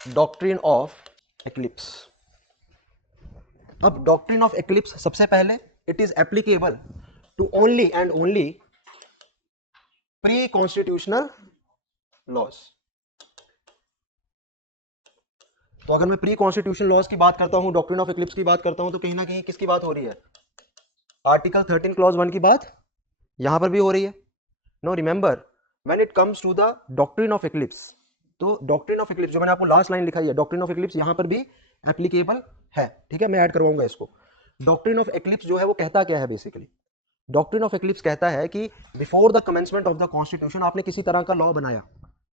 Doctrine of eclipse. अब doctrine of eclipse सबसे पहले it is applicable to only and only pre constitutional laws. तो अगर मैं प्री कॉन्स्टिट्यूशनल लॉज की बात करता हूं, डॉक्ट्रिन ऑफ एक्लिप्स की बात करता हूं, तो कहीं ना कहीं किसकी बात हो रही है? आर्टिकल 13 क्लॉज 1 की बात यहां पर भी हो रही है। No remember, when it comes to the doctrine of eclipse, तो डॉक्ट्रिन ऑफ एक्लिप्स जो मैंने आपको लास्ट लाइन लिखाई है, डॉक्ट्रिन ऑफ एक्लिप्स यहां पर भी एप्लीकेबल है। ठीक है, मैं ऐड करवाऊंगा इसको। डॉक्ट्रिन ऑफ एक्लिप्स जो है वो कहता क्या है बेसिकली? डॉक्ट्रिन ऑफ एक्लिप्स कहता है कि before the commencement of the constitution आपने किसी तरह का लॉ बनाया,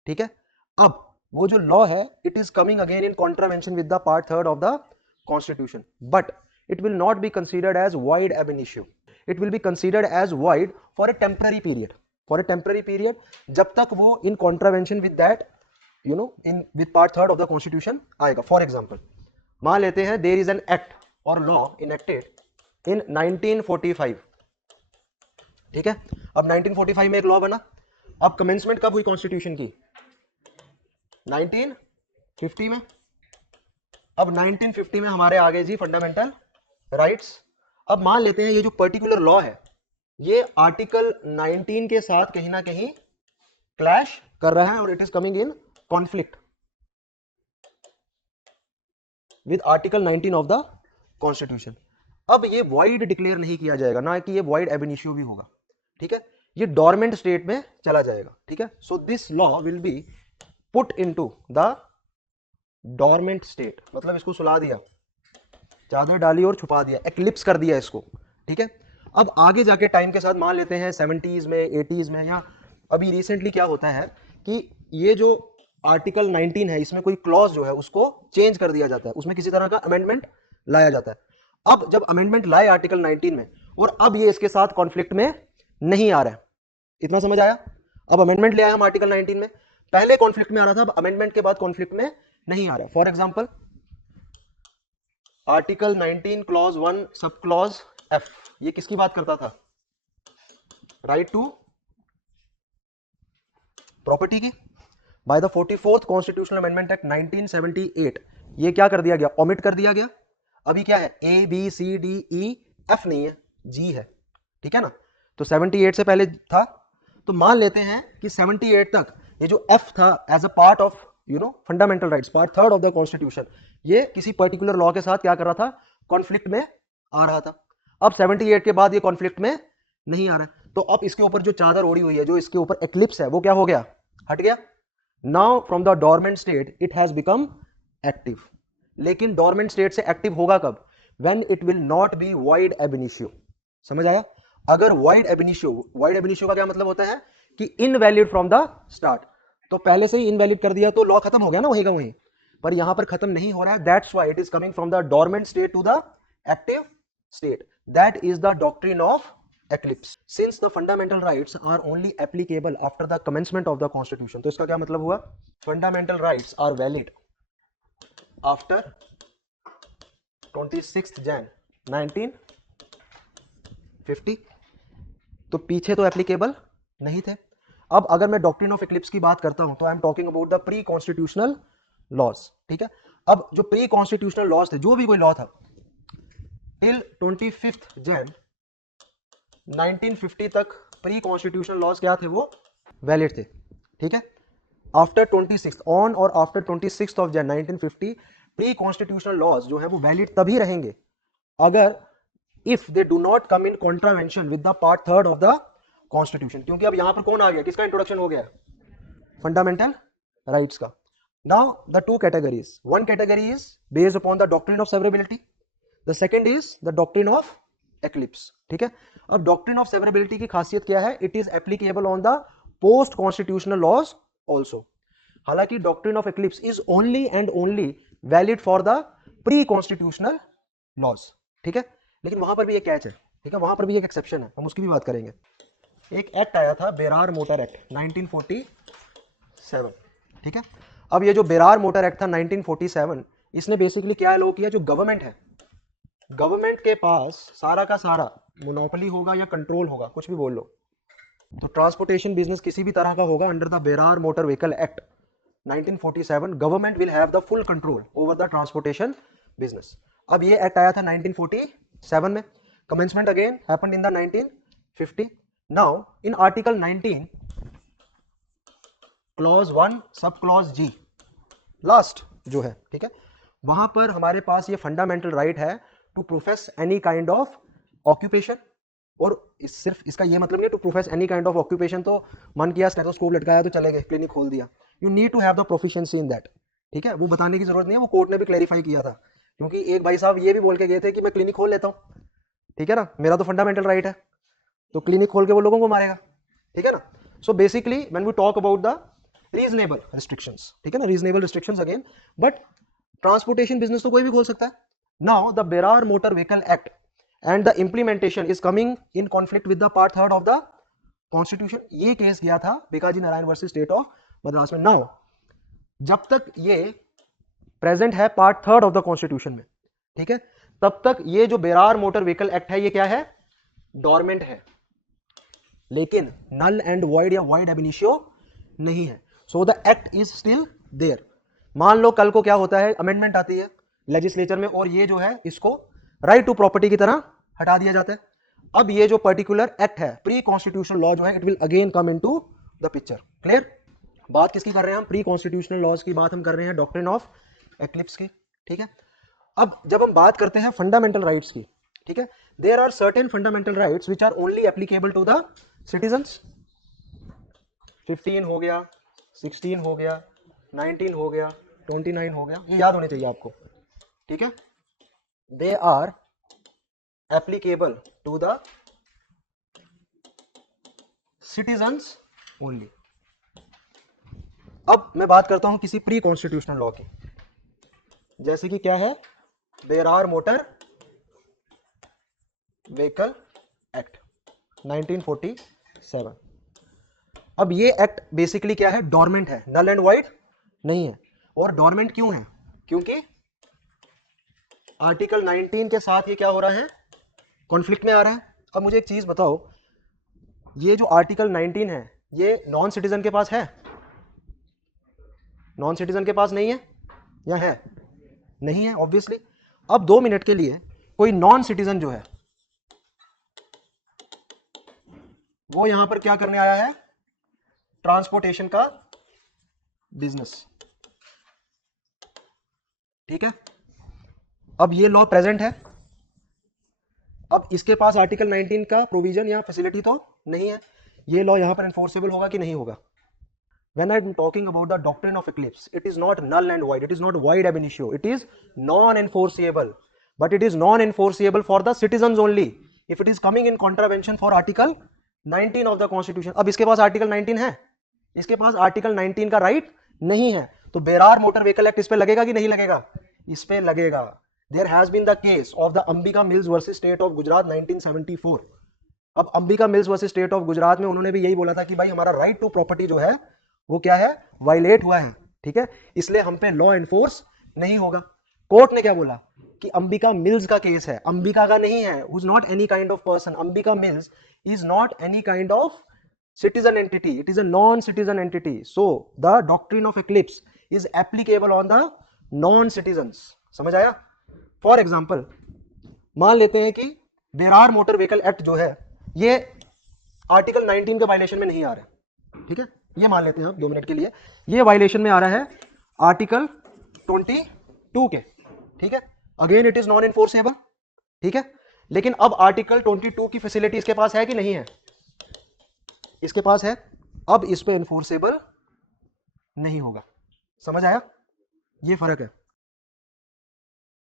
ठीक है। अब वो जो लॉ है it is coming again in contravention with the part 3 of the constitution, but it will not be considered as void ab initio, it will be considered as void for a temporary period, for a temporary period, जब तक वो in contravention with that in with part 3 of the constitution आएगा। For example मान लेते हैं there is an act और law enacted in 1945, ठीक है। अब 1945 में एक लॉ बना, अब कमेंसमेंट कब हुई कॉन्स्टिट्यूशन की? 1950 में। अब 1950 में हमारे आगे जी फंडामेंटल राइट्स। अब मान लेते हैं ये जो पर्टिकुलर लॉ है ये आर्टिकल 19 के साथ कहीं ना कहीं क्लैश कर रहा है और it is coming in conflict with article 19 of the constitution. अब ये वॉइड डिक्लेयर नहीं किया जाएगा, ना कि ये वॉइड एब इनिशियो भी होगा, ठीक है। ये डोरमेंट स्टेट में चला जाएगा, ठीक है। So this law will be put into the dormant state, मतलब इसको सुला दिया, चादर डाली और छुपा दिया, एक्लिप्स कर दिया इसको, ठीक है। अब आगे जाके टाइम के साथ मान लेते हैं 70s में, 80s में, या अभी रिसेंटली क्या होता है कि ये जो आर्टिकल 19 है इसमें कोई क्लॉज जो है उसको चेंज कर दिया जाता है, उसमें किसी तरह का अमेंडमेंट लाया जाता है। अब जब अमेंडमेंट लाए आर्टिकल 19 में और अब ये इसके साथ कॉन्फ्लिक्ट में नहीं आ रहा है, इतना समझ आया? अब अमेंडमेंट ले आया हम आर्टिकल 19 में, पहले कॉन्फ्लिक्ट में आ रहा था, अब अमेंडमेंट के बाद कॉन्फ्लिक्ट में नहीं आ रहा है। For example article 19 clause 1 sub clause F, ये किसकी बात करता था? राइट टू प्रॉपर्टी की। By the 44th constitutional amendment act 1978 ये क्या कर दिया गया? ओमिट कर दिया गया। अभी क्या है? A B C D E F नहीं है, जी है, ठीक है ना। तो 78 से पहले था, तो मान लेते हैं कि 78 तक ये जो एफ था as a part of fundamental rights, part 3 of the constitution, ये किसी पर्टिकुलर लॉ के साथ क्या कर रहा था? कॉन्फ्लिक्ट में आ रहा था। अब 78 के बाद ये कॉन्फ्लिक्ट में नहीं आ रहा है, तो अब इसके ऊपर जो चादर ओढ़ी हुई है, जो इसके ऊपर एक्लिप्स है, वो क्या हो गया? हट गया। Now from the dormant state it has become active. लेकिन डोरमेंट स्टेट से एक्टिव होगा कब? When it will not be void ab initio. समझ आया? अगर wide ab initio, wide ab initio का क्या मतलब होता है कि इनवैलिड फ्रॉम द स्टार्ट, तो पहले से ही इनवैलिड कर दिया तो लॉ खत्म हो गया ना, वहीं का वहीं। पर यहां पर खत्म नहीं हो रहा है, that's why it is coming from the dormant state to the active state. That is the doctrine of eclipse. Since the fundamental rights are only applicable after the commencement of the constitution, तो इसका क्या मतलब हुआ? Fundamental rights are valid after 26th Jan 1950। तो पीछे तो applicable नहीं थे। अब अगर मैं डॉक्ट्रिन ऑफ एक्लिप्स की बात करता हूं तो I am talking about the pre constitutional laws, ठीक है। अब जो प्री कॉन्स्टिट्यूशनल लॉज थे, जो भी कोई लॉ था टिल 25th Jan 1950 तक प्री कॉन्स्टिट्यूशनल लॉज क्या थे? वो वैलिड थे, ठीक है। आफ्टर 26 ऑन और आफ्टर 26 ऑफ जन 1950 प्री कॉन्स्टिट्यूशनल लॉज जो है वो वैलिड तभी रहेंगे अगर if they do not come in contravention with the part 3 of the constitution. क्योंकि अब यहां पर कौन आ गया? किसका इंट्रोडक्शन हो गया? फंडामेंटल राइट्स का। Now the two categories, one category is based upon the doctrine of severability, the second is the doctrine of eclipse, ठीक है। अब डॉक्ट्रिन ऑफ सेवरेबिलिटी की खासियत क्या है? It is applicable on the post constitutional laws also. हालांकि doctrine of eclipse is only and only valid for the pre constitutional laws, ठीक है। लेकिन वहां पर भी एक कैच है, ठीक है, वहां पर भी एक एक्सेप्शन है, हम उसकी भी बात करेंगे। एक एक्ट आया था बेरार मोटर एक्ट 1947, ठीक है। अब ये जो बेरार मोटर एक्ट था 1947, इसने बेसिकली क्या लो किया? जो गवर्नमेंट है, गवर्नमेंट के पास सारा का सारा मोनोपोली होगा या कंट्रोल होगा, कुछ भी बोल लो, तो ट्रांसपोर्टेशन बिजनेस किसी भी तरह का होगा under the Berar motor vehicle act 1947 government will have the full control over the transportation business. अब ये एक्ट आया था 1947 में। Commencement again happened in the 1950। Now in article 19 clause 1 sub clause ji last जो है, ठीक है, वहां पर हमारे पास ये फंडामेंटल राइट है to profess any kind of occupation. और सिर्फ इसका ये मतलब नहीं to profess any kind of occupation तो मन किया स्टेथोस्कोप लटकाया तो चले गए, क्लिनिक खोल दिया। You need to have the proficiency in that, ठीक है, वो बताने की जरूरत नहीं है, वो कोर्ट ने भी क्लैरिफाई किया था, क्योंकि एक भाई साहब ये भी बोल के गए थे कि मैं क्लिनिक खोल लेता हूँ, ठीक है ना, मेरा तो फंडामेंटल राइट है, तो क्लिनिक खोल के वो लोगों को मारेगा, ठीक है ना। So basically when we talk about the reasonable restrictions, ठीक है ना, reasonable restrictions again, but transportation business तो कोई भी खोल सकता है। Now the Berar motor vehicle act and the implementation is coming in conflict with the part 3 of the constitution. ये केस गया था Bhikaji Narayan versus state of Madras में। नाउ जब तक ये प्रेजेंट है पार्ट 3 ऑफ द कॉन्स्टिट्यूशन में, ठीक है, तब तक ये जो बेरार मोटर व्हीकल एक्ट है ये क्या है, डोरमेंट है, लेकिन नल एंड वॉइड या वॉइड एब इनिशियो नहीं है। So the act is still there. मान लो कल को क्या होता है, अमेंडमेंट आती है लेजिस्लेचर में और ये जो है इसको राइट टू प्रॉपर्टी की तरह हटा दिया जाता है। अब ये जो पर्टिकुलर एक्ट है प्री कॉन्स्टिट्यूशनल लॉ जो है it will again come into the picture. Clear? बात किसकी कर रहे हैं हम, प्री कॉन्स्टिट्यूशनल लॉज की बात हम कर रहे हैं, डॉक्ट्रिन ऑफ एक्लिप्स की, ठीक है। अब जब हम बात करते हैं फंडामेंटल राइट्स की, ठीक है, there are certain fundamental rights which are only applicable to the citizens. 15 हो गया, 16 हो गया, 19 हो गया, 29 हो गया, ये याद होने चाहिए आपको, ठीक है। They are applicable to the citizens only. अब मैं बात करता हूं किसी प्री कॉन्स्टिट्यूशनल लॉ की, जैसे कि क्या है, बेरार मोटर व्हीकल एक्ट 1947। अब ये एक्ट बेसिकली क्या है, डोरमेंट है, नल एंड वाइड नहीं है। और डोरमेंट क्यों है, क्योंकि आर्टिकल 19 के साथ ये क्या हो रहा है, कॉन्फ्लिक्ट में आ रहा है। अब मुझे एक चीज बताओ, ये जो आर्टिकल 19 है ये नॉन सिटीजन के पास है, नॉन सिटीजन के पास नहीं है या है, नहीं है ऑब्वियसली। अब 2 मिनट के लिए कोई नॉन सिटीजन जो है वो यहां पर क्या करने आया है, ट्रांसपोर्टेशन का बिजनेस, ठीक है। अब ये लॉ प्रेजेंट है, अब इसके पास आर्टिकल 19 का प्रोविजन या फैसिलिटी तो नहीं है, ये लॉ यहां पर एनफोर्सेबल होगा कि नहीं होगा। When I'm talking about the doctrine of eclipse, it is not null and void, it is not void ab initio, it is non-enforceable, but it is non-enforceable for the citizens only if it is coming in contravention for article 19 of the constitution। अब इसके पास article 19 है, इसके पास article 19 का right नहीं है, तो Berar motor vehicle act इस पे लगेगा कि नहीं लगेगा, इस पे लगेगा। There has been the case of the Ambika mills versus state of Gujarat 1974। अब Ambika mills versus state of Gujarat में उन्होंने भी यही बोला था कि भाई हमारा राइट टू प्रॉपर्टी जो है वो क्या है, वायलेट हुआ है, ठीक है, इसलिए हम पे लॉ एनफोर्स नहीं होगा। कोर्ट ने क्या बोला कि अंबिका मिल्स का केस है, अंबिका का नहीं है, who is not any kind of person, Ambika mills is not any kind of citizen entity, it is a non-citizen entity, so the doctrine of eclipse is applicable on the non-citizens। समझ आया? For example मान लेते हैं कि Berar motor vehicle act जो है ये article 19 के वायलेशन में नहीं आ रहा है, ठीक है, ये मान लेते हैं आप 2 मिनट के लिए, ये वायलेशन में आ रहा है आर्टिकल 22 के, ठीक है, again it is non enforceable, ठीक है। लेकिन अब आर्टिकल 22 की फैसिलिटी इसके पास है कि नहीं है, इसके पास है, अब इस पे एनफोर्सेबल नहीं होगा। समझ आया? ये फर्क है।